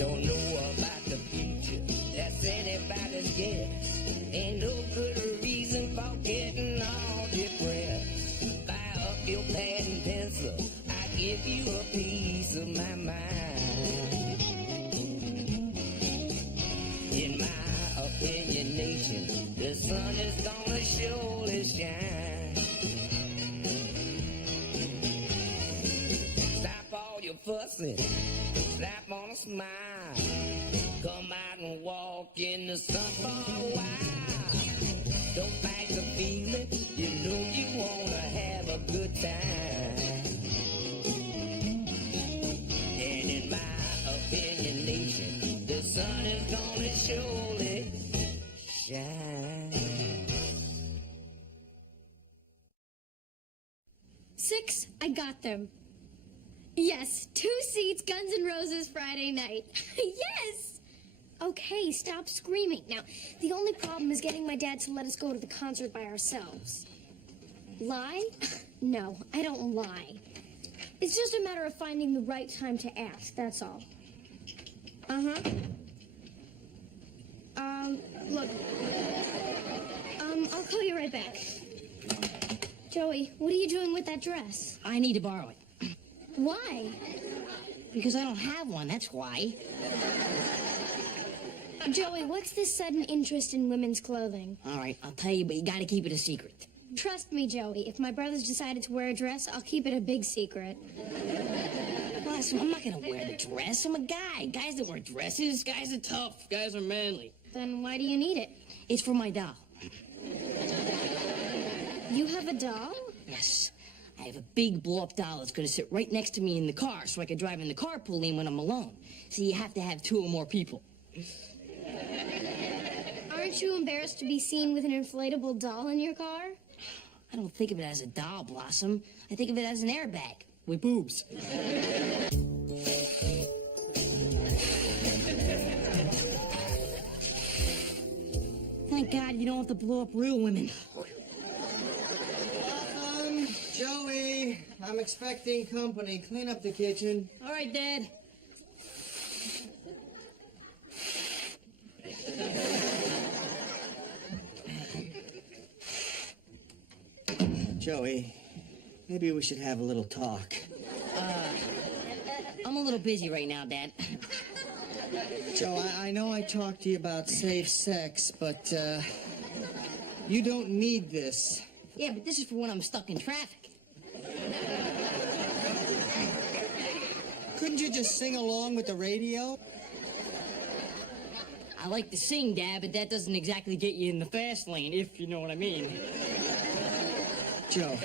don't know about the future. That's anybody's guess. Ain't no good reason for getting all depressed. Fire up your pad and pencil, I give you a piece of my mind. In my opinion, nation, the sun is gonna surely shine. Stop all your fussing, slap on a smile. Come out and walk in the sun for a while. Don't fight the feeling, you know you wanna have a good time. And in my opinion, nation, the sun is gonna surely shine. 6, I got them. Yes, 2 seats, Guns N' Roses Friday night. Yes! Okay, stop screaming. Now, the only problem is getting my dad to let us go to the concert by ourselves. Lie? No, I don't lie. It's just a matter of finding the right time to ask, that's all. Uh-huh. Look. I'll call you right back. Joey, what are you doing with that dress? I need to borrow it. Why? Because I don't have one, that's why. Joey, what's this sudden interest in women's clothing? All right, I'll tell you, but you gotta keep it a secret. Trust me, Joey. If my brothers decided to wear a dress, I'll keep it a big secret. Listen, I'm not gonna wear the dress. I'm a guy. Guys don't wear dresses. Guys are tough. Guys are manly. Then why do you need it? It's for my doll. You have a doll? Yes. I have a big blow-up doll that's gonna sit right next to me in the car so I can drive in the carpool lane when I'm alone. So you have to have 2 or more people. Aren't you embarrassed to be seen with an inflatable doll in your car? I don't think of it as a doll, Blossom. I think of it as an airbag with boobs. Thank God you don't have to blow up real women. Joey, I'm expecting company. Clean up the kitchen. All right, Dad. Joey, maybe we should have a little talk. I'm a little busy right now, Dad. Joe, I know I talked to you about safe sex, but, you don't need this. Yeah, but this is for when I'm stuck in traffic. Couldn't you just sing along with the radio? I like to sing, Dad, but that doesn't exactly get you in the fast lane, if you know what I mean. Joe,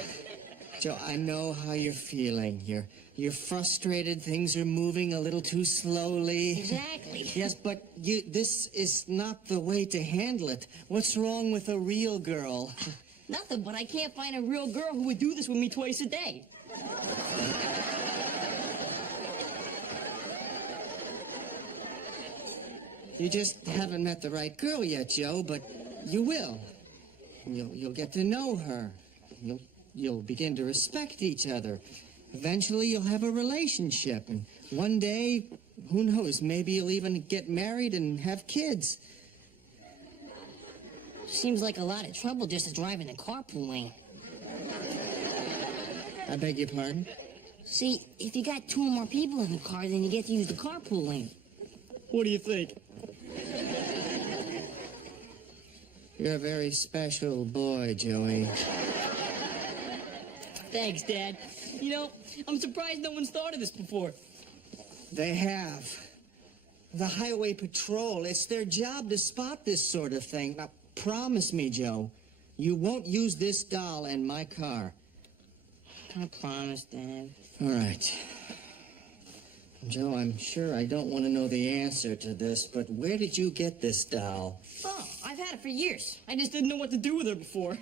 I know how you're feeling. You're frustrated. Things are moving a little too slowly. Exactly. Yes, but this is not the way to handle it. What's wrong with a real girl? Nothing, but I can't find a real girl who would do this with me twice a day. You just haven't met the right girl yet, Joe, but you will. You'll get to know her. You'll begin to respect each other. Eventually, you'll have a relationship, and one day, who knows, maybe you'll even get married and have kids. Seems like a lot of trouble just to drive in the carpool lane. I beg your pardon? See, if you got 2 or more people in the car, then you get to use the carpool lane. What do you think? You're a very special boy, Joey. Thanks, Dad. You know, I'm surprised no one started this before. They have. The Highway Patrol, it's their job to spot this sort of thing. Now, promise me, Joe, you won't use this doll in my car. I promise, Dad. All right. Joe, I'm sure I don't want to know the answer to this, but where did you get this doll? Oh, I've had it for years. I just didn't know what to do with her before.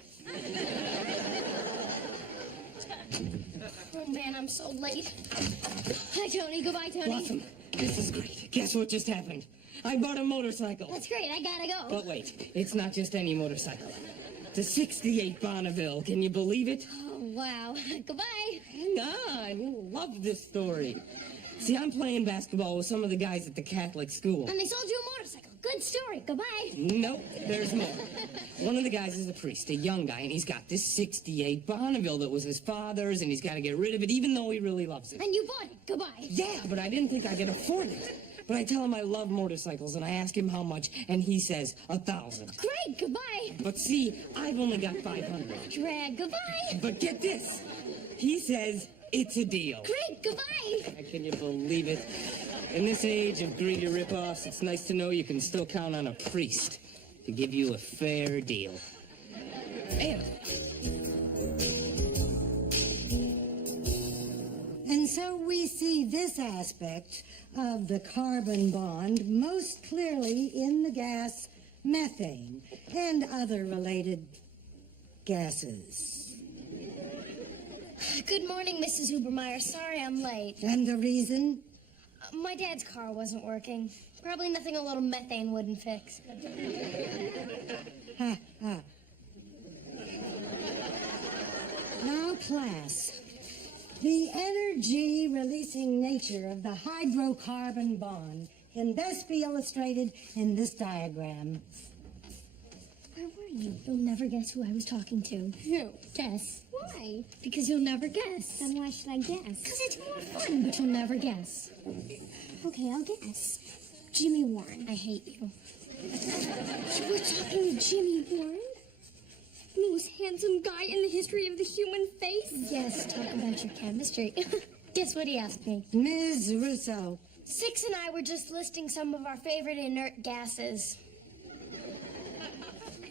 Oh, man, I'm so late. Hi, Tony. Goodbye, Tony. Blossom, this is great. Guess what just happened? I bought a motorcycle. That's great. I gotta go. But wait, it's not just any motorcycle. It's a 68 Bonneville. Can you believe it? Oh, wow. Goodbye. Hang on. You'll love this story. See, I'm playing basketball with some of the guys at the Catholic school. And they sold you a motorcycle. Good story. Goodbye. Nope, there's more. One of the guys is a priest, a young guy, and he's got this 68 Bonneville that was his father's, and he's got to get rid of it, even though he really loves it. And you bought it. Goodbye. Yeah, but I didn't think I could afford it. But I tell him I love motorcycles, and I ask him how much, and he says 1,000. Great. Goodbye. But see, I've only got 500. Drag. Goodbye. But get this. He says it's a deal. Great. Goodbye. Can you believe it? In this age of greedy rip-offs, it's nice to know you can still count on a priest to give you a fair deal. And so we see this aspect of the carbon bond most clearly in the gas methane and other related gases. Good morning, Mrs. Hubermeyer. Sorry I'm late. And the reason? My dad's car wasn't working. Probably nothing a little methane wouldn't fix. Ha, ha. Now, class, the energy-releasing nature of the hydrocarbon bond can best be illustrated in this diagram. Where were you? You'll never guess who I was talking to. Who? Guess. Why? Because you'll never guess. Then why should I guess? Because it's more fun, but you'll never guess. Okay, I'll guess. Jimmy Warren. I hate you. You were talking to Jimmy Warren? The most handsome guy in the history of the human face? Yes, talk about your chemistry. Guess what he asked me? Ms. Russo. Six and I were just listing some of our favorite inert gases.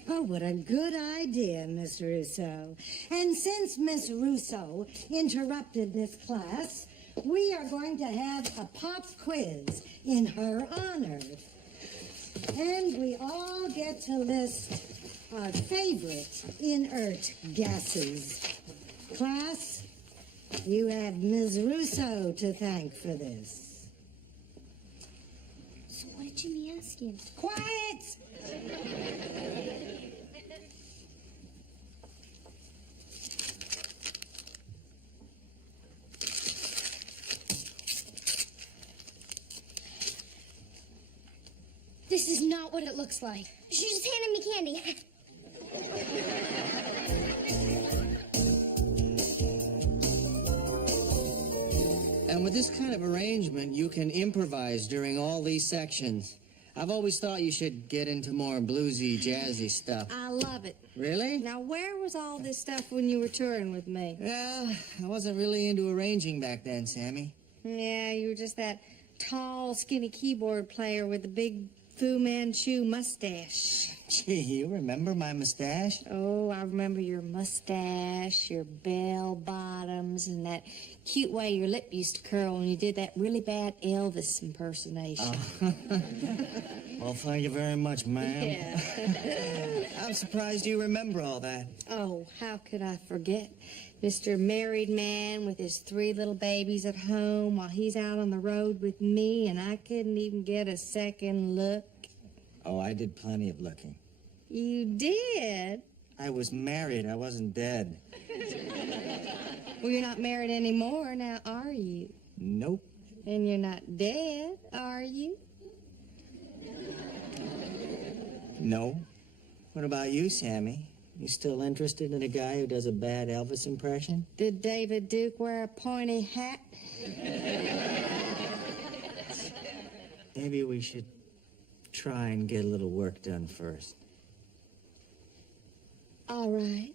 Oh, what a good idea, Miss Russo. And since Miss Russo interrupted this class, we are going to have a pop quiz in her honor. And we all get to list our favorite inert gases. Class, you have Ms. Russo to thank for this. So what did Jimmy ask you? Quiet! This is not what it looks like. She just handed me candy. And with this kind of arrangement, you can improvise during all these sections. I've always thought you should get into more bluesy, jazzy stuff. I love it. Really? Now, where was all this stuff when you were touring with me? Well, I wasn't really into arranging back then, Sammy. Yeah, you were just that tall, skinny keyboard player with the big Fu Manchu mustache. Gee, you remember my mustache? Oh, I remember your mustache, your bell bottoms, and that cute way your lip used to curl when you did that really bad Elvis impersonation. Well, thank you very much, ma'am. Yeah. I'm surprised you remember all that. Oh, how could I forget? Mr. Married Man with his 3 little babies at home while he's out on the road with me, and I couldn't even get a second look. Oh, I did plenty of looking. You did? I was married. I wasn't dead. Well, you're not married anymore now, are you? Nope. And you're not dead, are you? No. What about you, Sammy? You still interested in a guy who does a bad Elvis impression? Did David Duke wear a pointy hat? Maybe we should try and get a little work done first. All right.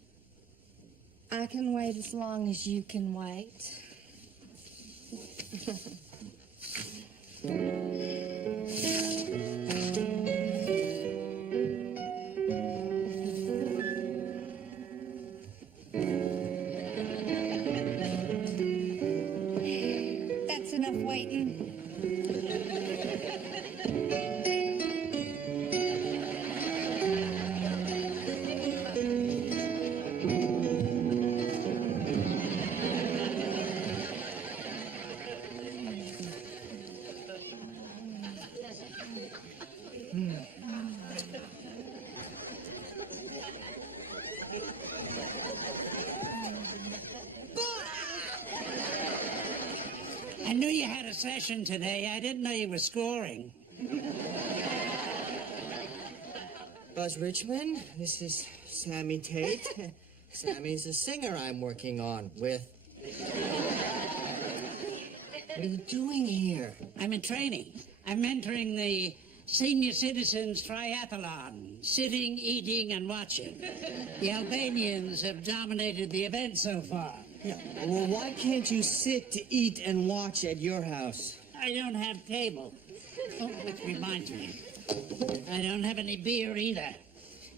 I can wait as long as you can wait. That's enough waiting. I knew you had a session today. I didn't know you were scoring. Buzz Richmond, this is Sammy Tate. Sammy's a singer I'm working on with. What are you doing here? I'm in training. I'm mentoring the senior citizens triathlon, sitting, eating, and watching. The Albanians have dominated the event so far. Yeah. Well, why can't you sit to eat and watch at your house? I don't have cable. Oh, which reminds me, I don't have any beer either.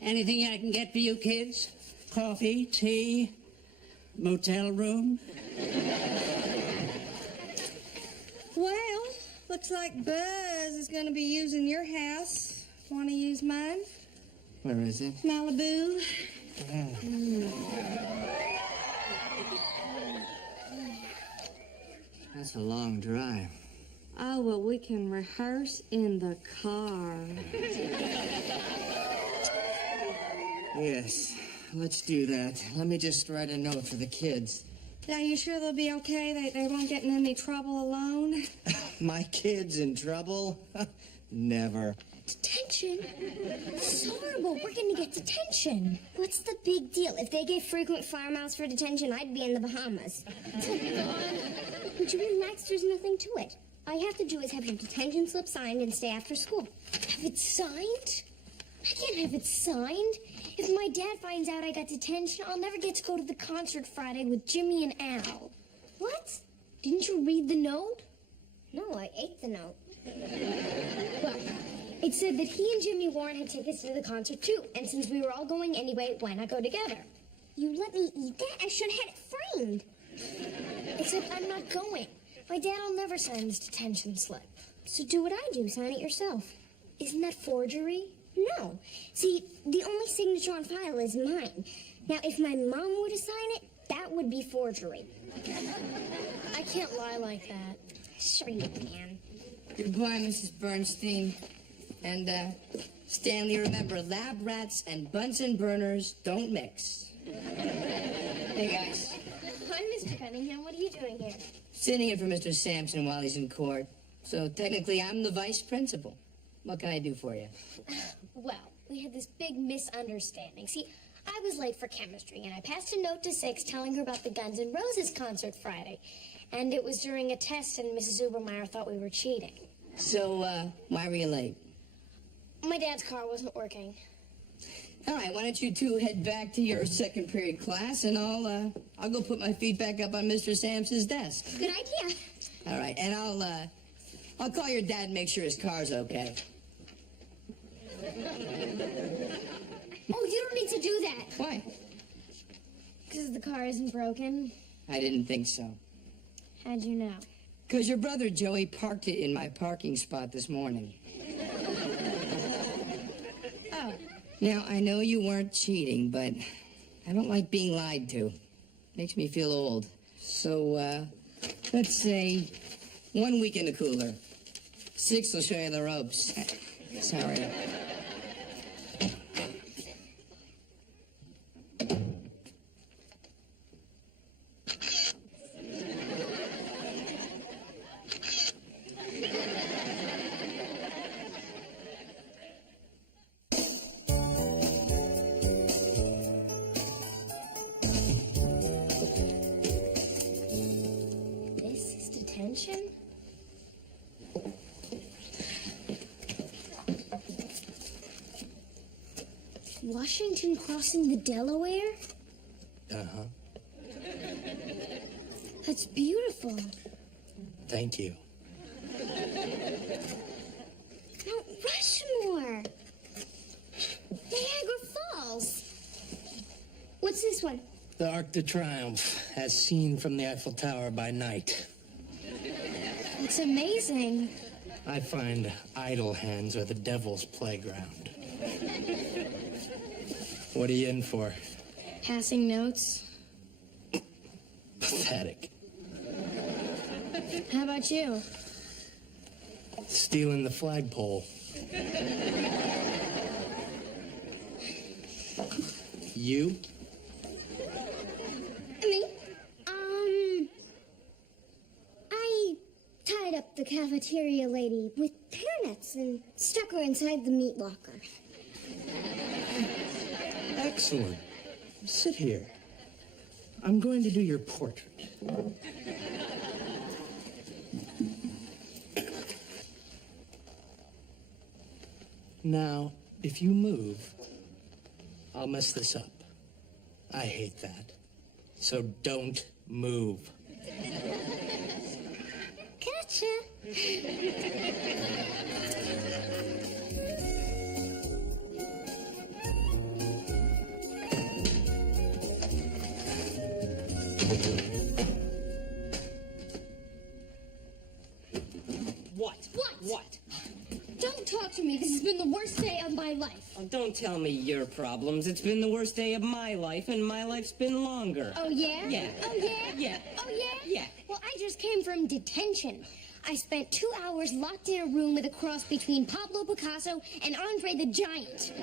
Anything I can get for you kids? Coffee, tea, motel room? Well, looks like Buzz is going to be using your house. Want to use mine? Where is it? Malibu. That's a long drive. Oh, well, we can rehearse in the car. Yes, let's do that. Let me just write a note for the kids. Are you sure they'll be okay? They won't get in any trouble alone? My kids in trouble? Never. Detention? This is horrible. We're gonna get detention. What's the big deal? If they gave frequent flyer miles for detention, I'd be in the Bahamas. Would you relax? There's nothing to it. All you have to do is have your detention slip signed and stay after school. Have it signed? I can't have it signed. If my dad finds out I got detention, I'll never get to go to the concert Friday with Jimmy and Al. What? Didn't you read the note? No, I ate the note. Well, it said that he and Jimmy Warren had tickets to the concert too, and since we were all going anyway, why not go together? You let me eat that? I should have had it framed. Except I'm not going. My dad'll never sign this detention slip. So do what I do, sign it yourself. Isn't that forgery? No. See, the only signature on file is mine. Now, if my mom were to sign it, that would be forgery. I can't lie like that. Sure you can. Goodbye, Mrs. Bernstein. And, Stanley, remember, lab rats and Bunsen burners don't mix. Hey, guys. Hi, Mr. Cunningham. What are you doing here? Sitting in for Mr. Sampson while he's in court. So, technically, I'm the vice principal. What can I do for you? Well, we had this big misunderstanding. See, I was late for chemistry, and I passed a note to Six telling her about the Guns N' Roses concert Friday. And it was during a test, and Mrs. Ubermeyer thought we were cheating. So, why were you late? My dad's car wasn't working. All right, why don't you two head back to your second period class, and I'll go put my feet back up on Mr. Sampson's desk. Good idea. All right, and I'll call your dad and make sure his car's okay. Oh, you don't need to do that. Why? Because the car isn't broken. I didn't think so. How'd you know? Because your brother Joey parked it in my parking spot this morning. Oh. Now, I know you weren't cheating, but I don't like being lied to. Makes me feel old. So, let's say 1 week in the cooler. Six will show you the ropes. Sorry. This is detention? Washington crossing the Delaware? Uh-huh. That's beautiful. Thank you. Mount Rushmore. Niagara Falls. What's this one? The Arc de Triomphe, as seen from the Eiffel Tower by night. It's amazing. I find idle hands are the devil's playground. What are you in for? Passing notes. Pathetic. How about you? Stealing the flagpole. You? Me? I tied up the cafeteria lady with hairnets and stuck her inside the meat locker. Excellent. Sit here. I'm going to do your portrait. Now, if you move, I'll mess this up. I hate that. So don't move. Gotcha. What? Don't talk to me. This has been the worst day of my life. Oh, don't tell me your problems. It's been the worst day of my life, and my life's been longer. Oh, yeah? Yeah. Oh, yeah? Yeah. Oh, yeah? Yeah. Well, I just came from detention. I spent 2 hours locked in a room with a cross between Pablo Picasso and Andre the Giant.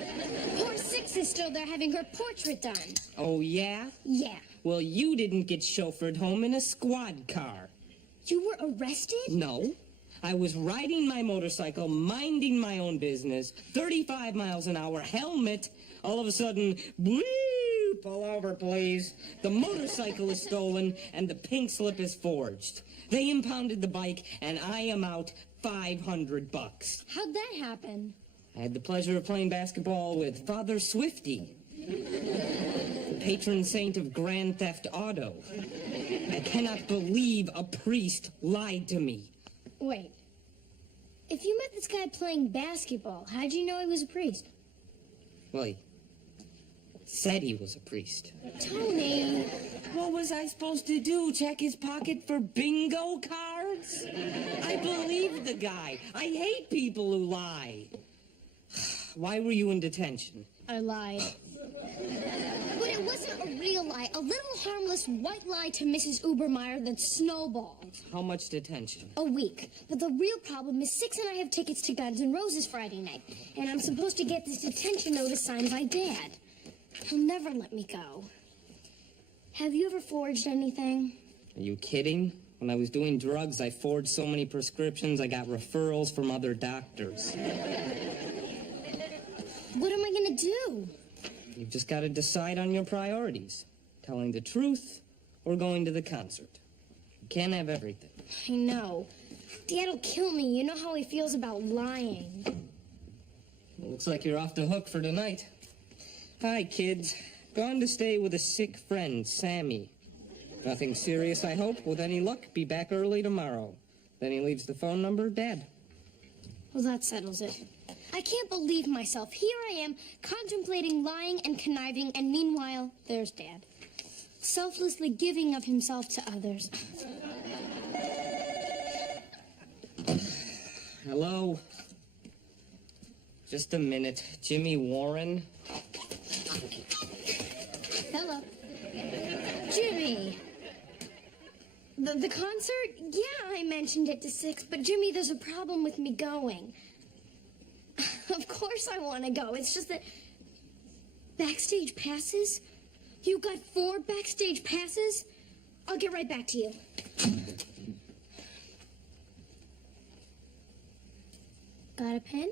Poor Six is still there having her portrait done. Oh, yeah? Yeah. Well, you didn't get chauffeured home in a squad car. You were arrested? No. I was riding my motorcycle, minding my own business, 35 miles an hour, helmet. All of a sudden, bleep, pull over, please. The motorcycle is stolen, and the pink slip is forged. They impounded the bike, and I am out $500. How'd that happen? I had the pleasure of playing basketball with Father Swifty, the patron saint of Grand Theft Auto. I cannot believe a priest lied to me. Wait. If you met this guy playing basketball, how'd you know he was a priest? Well, he said he was a priest. Tony. What was I supposed to do? Check his pocket for bingo cards? I believed the guy. I hate people who lie. Why were you in detention? I lied. But it wasn't a real lie. A little harmless white lie to Mrs. Ubermeyer that snowballed. How much detention? A week. But the real problem is Six and I have tickets to Guns N' Roses Friday night. And I'm supposed to get this detention notice signed by Dad. He'll never let me go. Have you ever forged anything? Are you kidding? When I was doing drugs, I forged so many prescriptions, I got referrals from other doctors. What am I gonna do? You've just got to decide on your priorities. Telling the truth or going to the concert. You can't have everything. I know. Dad'll kill me. You know how he feels about lying. Well, looks like you're off the hook for tonight. Hi, kids. Gone to stay with a sick friend, Sammy. Nothing serious, I hope. With any luck, be back early tomorrow. Then he leaves the phone number, Dad. Well, that settles it. I can't believe myself. Here I am, contemplating lying and conniving, and meanwhile, there's Dad. Selflessly giving of himself to others. Hello? Just a minute. Jimmy Warren? Hello. Jimmy. The concert? Yeah, I mentioned it to Six, but Jimmy, there's a problem with me going. Of course I want to go. It's just that... Backstage passes? You got 4 backstage passes? I'll get right back to you. Got a pen?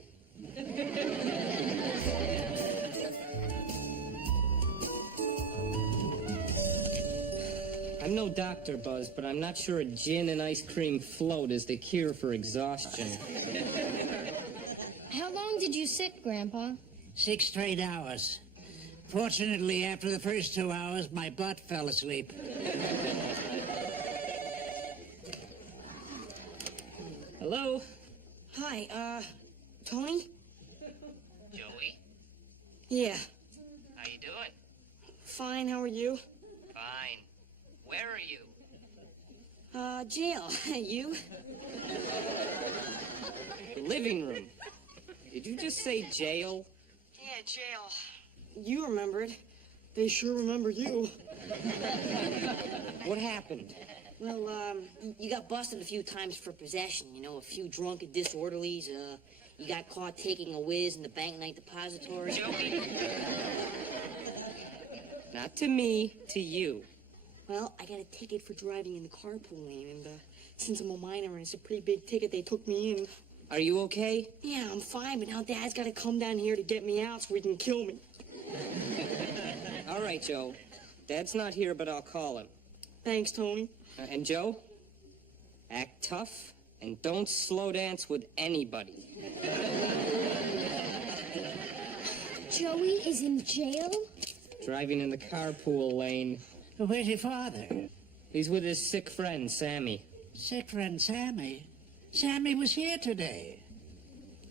I'm no doctor, Buzz, but I'm not sure a gin and ice cream float is the cure for exhaustion. How long did you sit, Grandpa? 6 straight hours. Fortunately, after the first 2 hours, my butt fell asleep. Hello? Hi, Tony? Joey? Yeah. How you doing? Fine, how are you? Fine. Where are you? Jail. You? Living room. Did you just say jail? Yeah, jail. You remembered. They sure remember you. What happened? Well, you got busted a few times for possession, you know, a few drunken disorderlies, you got caught taking a whiz in the bank night depository. Joey? Not to me, to you. Well, I got a ticket for driving in the carpool lane, and, Since I'm a minor and it's a pretty big ticket, they took me in. Are you okay? Yeah, I'm fine, but now Dad's got to come down here to get me out so he can kill me. All right, Joe. Dad's not here, but I'll call him. Thanks, Tony. And Joe, act tough and don't slow dance with anybody. Joey is in jail? Driving in the carpool lane. Where's your father? He's with his sick friend, Sammy. Sick friend Sammy? Sammy was here today.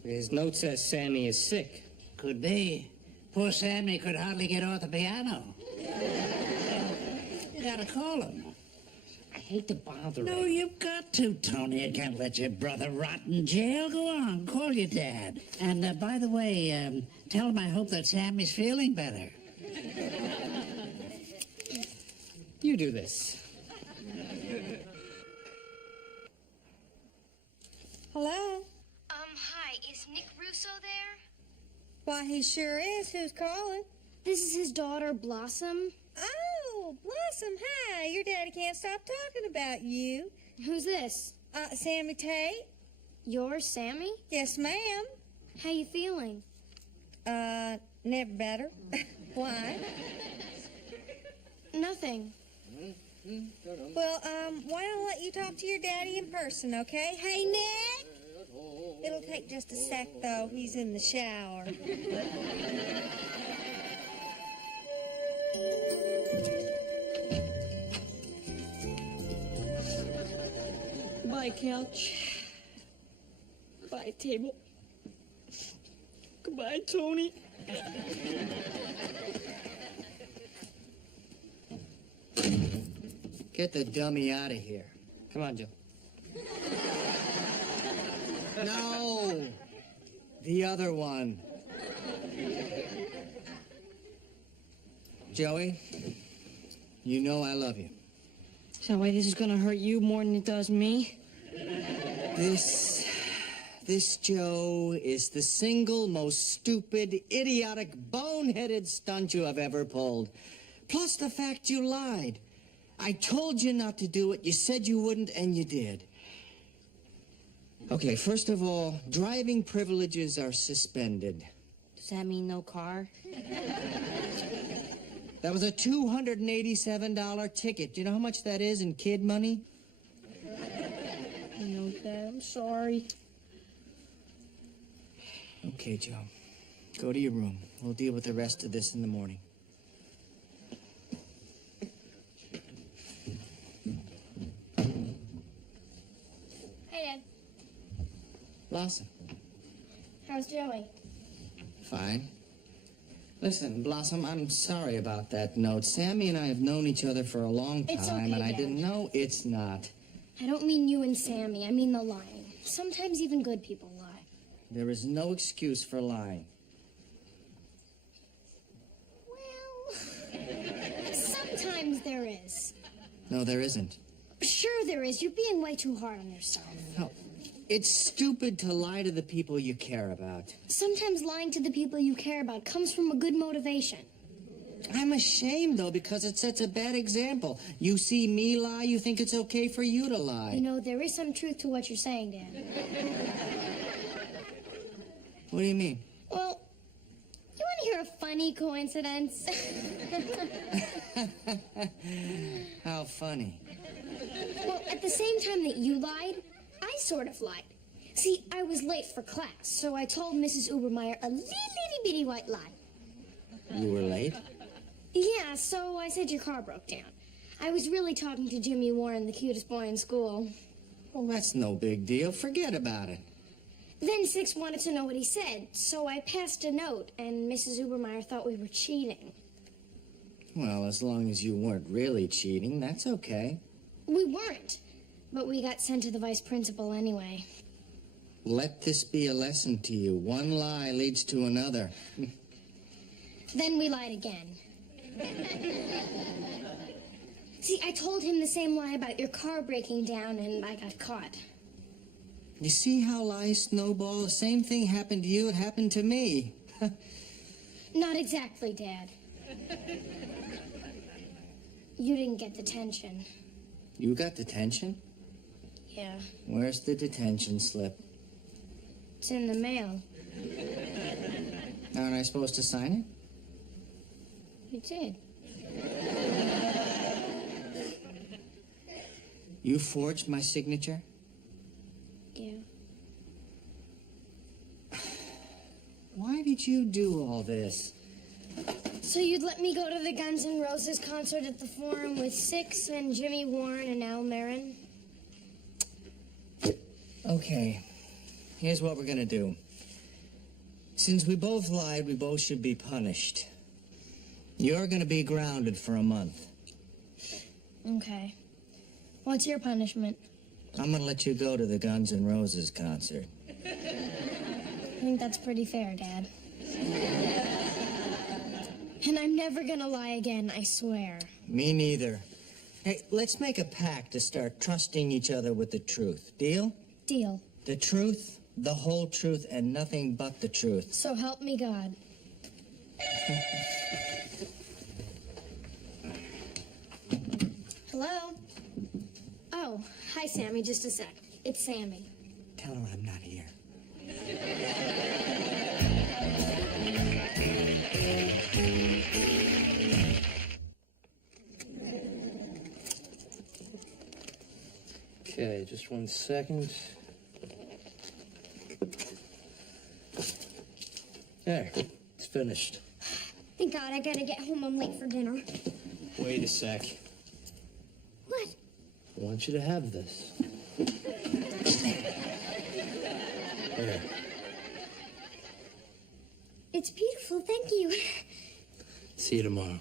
His note says Sammy is sick. Could be. Poor Sammy could hardly get off the piano. You gotta call him. I hate to bother No, him. you've got to, Tony. You can't let your brother rot in jail. Go on, call your dad. And by the way, tell him I hope that Sammy's feeling better. You do this. Hello? Hi, is Nick Russo there? Why, he sure is. Who's calling? This is his daughter, Blossom. Oh, Blossom, hi. Your daddy can't stop talking about you. Who's this? Sammy Tate? You're Sammy? Yes, ma'am. How you feeling? Never better. Why? Nothing. Well, why don't I let you talk to your daddy in person, okay? Hey, Nick! It'll take just a sec, though. He's in the shower. Goodbye, couch. Goodbye, table. Goodbye, Tony. Get the dummy out of here. Come on, Joe. No! The other one. Joey, you know I love you. So wait, this is gonna hurt you more than it does me? This, Joe, is the single most stupid, idiotic, boneheaded stunt you have ever pulled. Plus the fact you lied. I told you not to do it, you said you wouldn't, and you did. Okay, first of all, driving privileges are suspended. Does that mean no car? That was a $287 ticket. Do you know how much that is in kid money? I know, Dad. I'm sorry. Okay, Joe. Go to your room. We'll deal with the rest of this in the morning. Hey, Dad. Blossom. How's Joey? Fine. Listen, Blossom, I'm sorry about that note. Sammy and I have known each other for a long time, It's okay, and I Dad. didn't know it's not. I don't mean you and Sammy. I mean the lying. Sometimes even good people lie. There is no excuse for lying. Well, sometimes there is. No, there isn't. Sure there is. You're being way too hard on yourself. No. It's stupid to lie to the people you care about. Sometimes lying to the people you care about comes from a good motivation. I'm ashamed, though, because it sets a bad example. You see me lie, you think it's okay for you to lie. You know, there is some truth to what you're saying, Dad. What do you mean? Well, you want to hear a funny coincidence? How funny. Well, at the same time that you lied, I sort of lied. See, I was late for class, so I told Mrs. Ubermeyer a little bitty white lie. You were late? Yeah, so I said your car broke down. I was really talking to Jimmy Warren, the cutest boy in school. Well, that's no big deal. Forget about it. Then Six wanted to know what he said, so I passed a note, and Mrs. Ubermeyer thought we were cheating. Well, as long as you weren't really cheating, that's okay. We weren't, but we got sent to the vice principal anyway. Let this be a lesson to you. One lie leads to another. Then we lied again. See, I told him the same lie about your car breaking down, and I got caught. You see how lies snowball? The same thing happened to you, it happened to me. Not exactly, Dad. You didn't get detention. You got detention? Yeah, Where's the detention slip? it's in the mail. Aren't I supposed to sign You did. it? You forged my signature? Yeah. Why did you do all this? So you'd let me go to the Guns N' Roses concert at the Forum with Six and Jimmy Warren and Al Marin? Okay, here's what we're gonna do. Since we both lied, we both should be punished. You're gonna be grounded for a month. Okay. What's your punishment? I'm gonna let you go to the Guns N' Roses concert. I think that's pretty fair, Dad. And I'm never gonna lie again, I swear. Me neither. Hey, let's make a pact to start trusting each other with the truth. Deal? Deal. The truth, the whole truth, and nothing but the truth. So help me God. Hello? Oh, hi, Sammy. Just a sec. It's Sammy. Tell her I'm not here. Okay, just 1 second. There, it's finished. Thank God I gotta get home. I'm late for dinner. Wait a sec. What? I want you to have this. There. It's beautiful. Thank you. See you tomorrow.